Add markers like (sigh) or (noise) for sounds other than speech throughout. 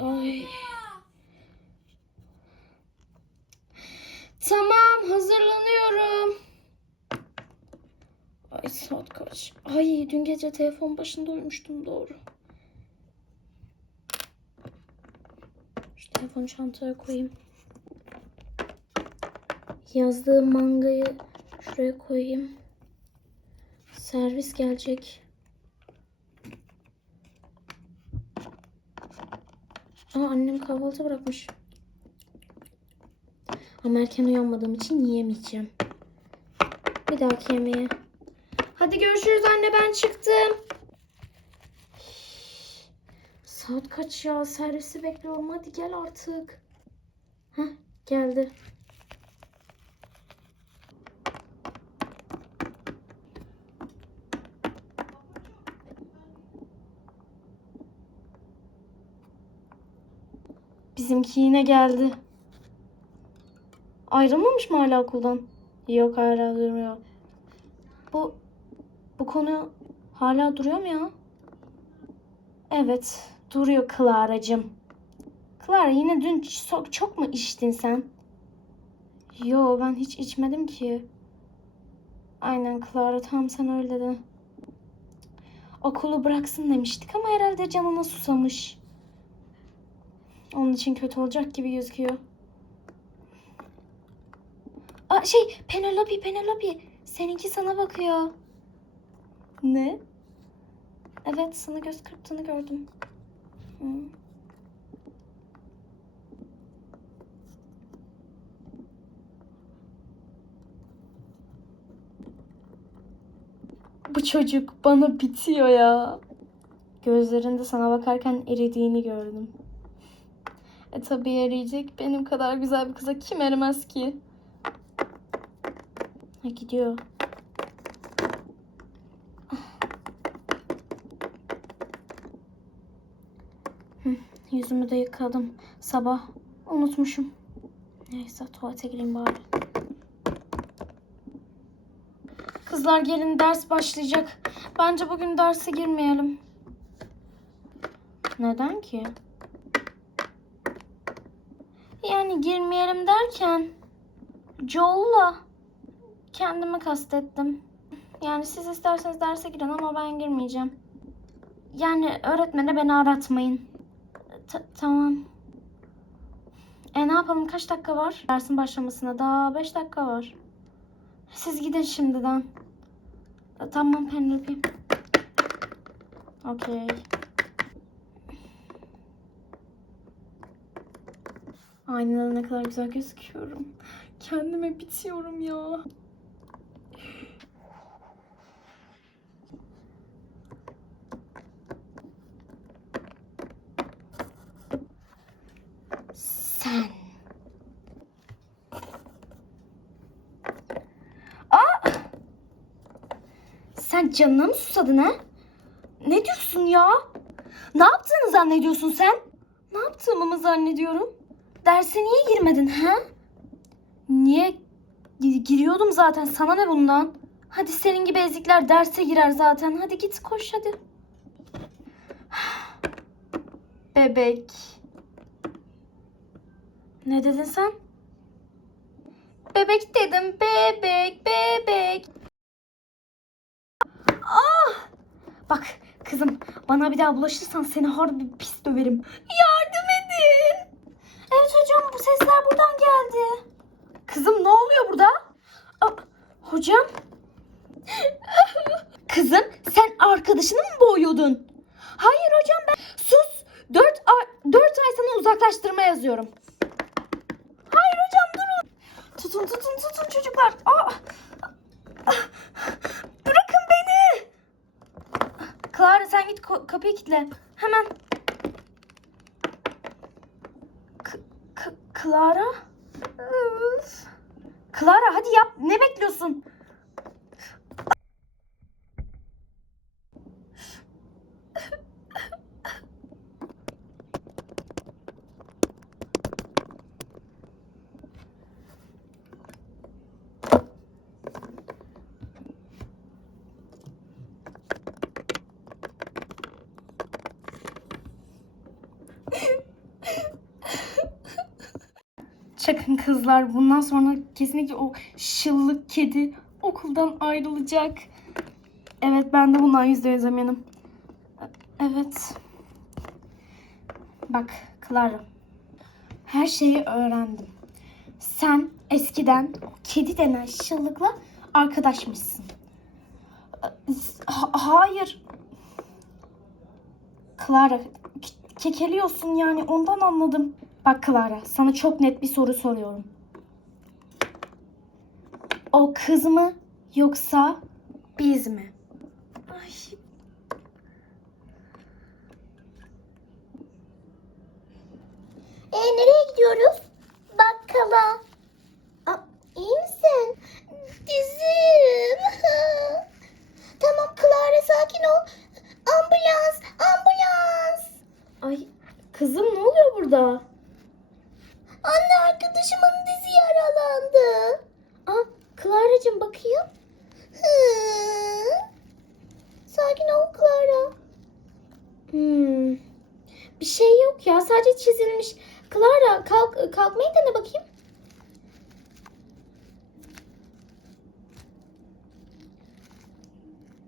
Ay. Tamam hazırlanıyorum. Ay saat kaç? Ay dün gece telefon başında uyumuştum doğru. Şu telefonu çantaya koyayım. Yazdığım mangayı şuraya koyayım. Servis gelecek. Annem kahvaltı bırakmış. Ama erken uyanmadığım için yiyemeyeceğim. Bir dahaki yemeğe. Hadi görüşürüz anne ben çıktım. Saat kaç ya? Servisi bekliyorum. Hadi gel artık. Heh geldi. Bizimki yine geldi. Ayrılmamış mı hala okuldan? Yok hala duruyor. Bu bu konu hala duruyor mu ya? Evet, duruyor Clara'cığım. Clara yine dün çok, çok mu içtin sen? Yo ben hiç içmedim ki. Aynen Clara tam sen öyle dedin. Okulu bıraksın demiştik ama herhalde canına susamış. Onun için kötü olacak gibi gözüküyor. Aa, şey Penelope Penelope seninki sana bakıyor. Ne? Evet sana göz kırptığını gördüm. Hı. Bu çocuk bana bitiyor ya. Gözlerinde sana bakarken eridiğini gördüm. E tabii eriyecek. Benim kadar güzel bir kıza kim erimez ki? Ha gidiyor. Yüzümü de yıkadım. Sabah unutmuşum. Neyse tuvalete gireyim bari. Kızlar gelin ders başlayacak. Bence bugün derse girmeyelim. Neden ki? Yani girmeyelim derken Joel'la kendimi kastettim. Yani siz isterseniz derse girin ama ben girmeyeceğim. Yani öğretmene beni aratmayın. Ta- tamam. E ne yapalım kaç dakika var? Dersin başlamasına daha 5 dakika var. Siz gidin şimdiden. Tamam Penelope. Okey. Aynada ne kadar güzel gözüküyorum. Kendime bitiyorum ya. Sen. Aa! Sen canına mı susadın ha? Ne diyorsun ya? Ne yaptığını zannediyorsun sen? Ne yaptığımı mı zannediyorum? Derse niye girmedin ha? Niye? Gi- Giriyordum zaten. Sana ne bundan? Hadi senin gibi ezikler derse girer zaten. Hadi git koş hadi. (sighs) Bebek. Ne dedin sen? Bebek dedim. Bebek, bebek. Ah! Bak kızım bana bir daha bulaşırsan seni harbi pis döverim. Yardım edin. Evet hocam bu sesler buradan geldi. Kızım ne oluyor burada? Aa, hocam. (laughs) Kızım sen arkadaşını mı boğuyordun? Hayır hocam ben... Sus. Dört, ay, dört ay sana uzaklaştırma yazıyorum. Hayır hocam durun. Tutun tutun tutun çocuklar. Aa. Bırakın beni. Clara sen git kapıyı kilitle. Hemen. Clara? Clara hadi yap. Ne bekliyorsun? Sakın kızlar bundan sonra kesinlikle o şıllık kedi okuldan ayrılacak. Evet ben de bundan yüzde yüz eminim. Evet. Bak Clara. Her şeyi öğrendim. Sen eskiden o kedi denen şıllıkla arkadaşmışsın. Ha- hayır. Clara ke- kekeliyorsun yani ondan anladım. Bak Clara sana çok net bir soru soruyorum. O kız mı yoksa biz mi? Ay. E nereye gidiyoruz? Bakkala. Aa, iyi misin? Dizim. (laughs) tamam Clara sakin ol. Ambulans, ambulans. Ay kızım ne oluyor burada? Anne arkadaşımın dizi yaralandı. Aa Clara'cığım bakayım. Hı. Sakin ol Clara. Hmm. Bir şey yok ya sadece çizilmiş. Clara kalk kalkmayı dene bakayım.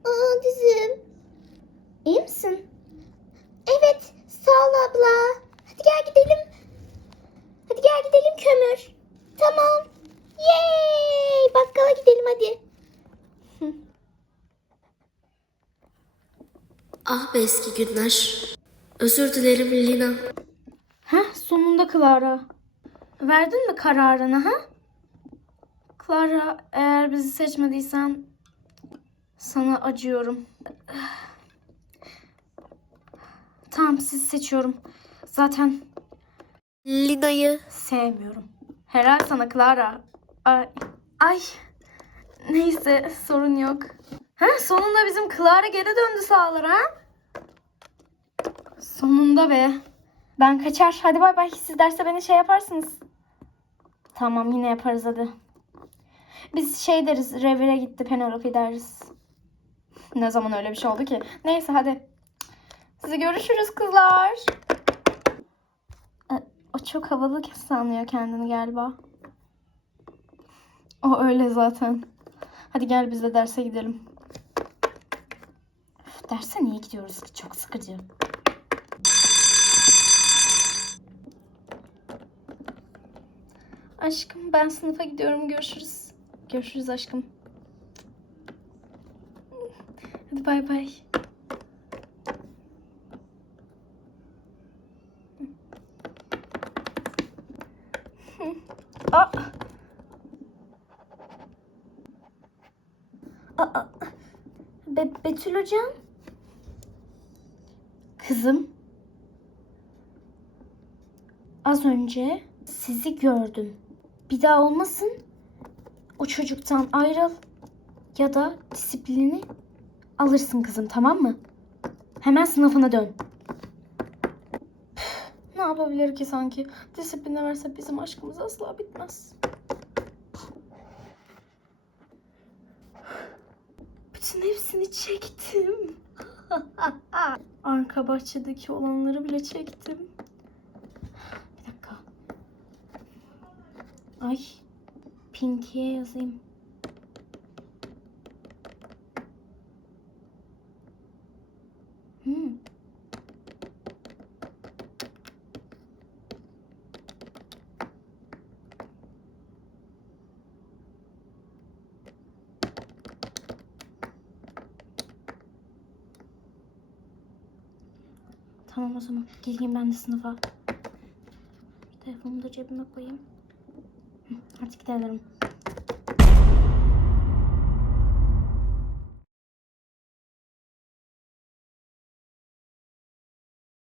Aa dizim. İyi misin? Evet sağ ol abla. Hadi gel gidelim. Hadi gel gidelim kömür. Tamam. Yay! Bakkala gidelim hadi. Ah be eski günler. Özür dilerim Lina. Heh sonunda Clara. Verdin mi kararını ha? Clara eğer bizi seçmediysen sana acıyorum. Tamam sizi seçiyorum. Zaten Lina'yı sevmiyorum. Helal sana Clara. Ay. Ay. (laughs) Neyse sorun yok. Ha sonunda bizim Clara geri döndü sağlara? Sonunda be. Ben kaçar. Hadi bay bay. Siz derse beni şey yaparsınız. Tamam yine yaparız hadi. Biz şey deriz. Revire gitti Penelope deriz. Ne zaman öyle bir şey oldu ki? Neyse hadi. Size görüşürüz kızlar. E, O çok havalı sanıyor kendini galiba. O öyle zaten. Hadi gel biz de derse gidelim. Üf, derse niye gidiyoruz ki? Çok sıkıcı. Aşkım ben sınıfa gidiyorum. Görüşürüz. Görüşürüz aşkım. Hadi bay bay. Aa. Be Betül hocam. Kızım. Az önce sizi gördüm. Bir daha olmasın. O çocuktan ayrıl. Ya da disiplini alırsın kızım tamam mı? Hemen sınıfına dön. Üf, Ne yapabilir ki sanki? Disipline verse bizim aşkımız asla bitmez. Bütün hepsini çektim. (laughs) Arka bahçedeki olanları bile çektim. Bir dakika. Ay. Pinky'ye yazayım. Hmm. Tamam o zaman. Geleyim ben de sınıfa. Telefonumu da cebime koyayım. Artık gidelim.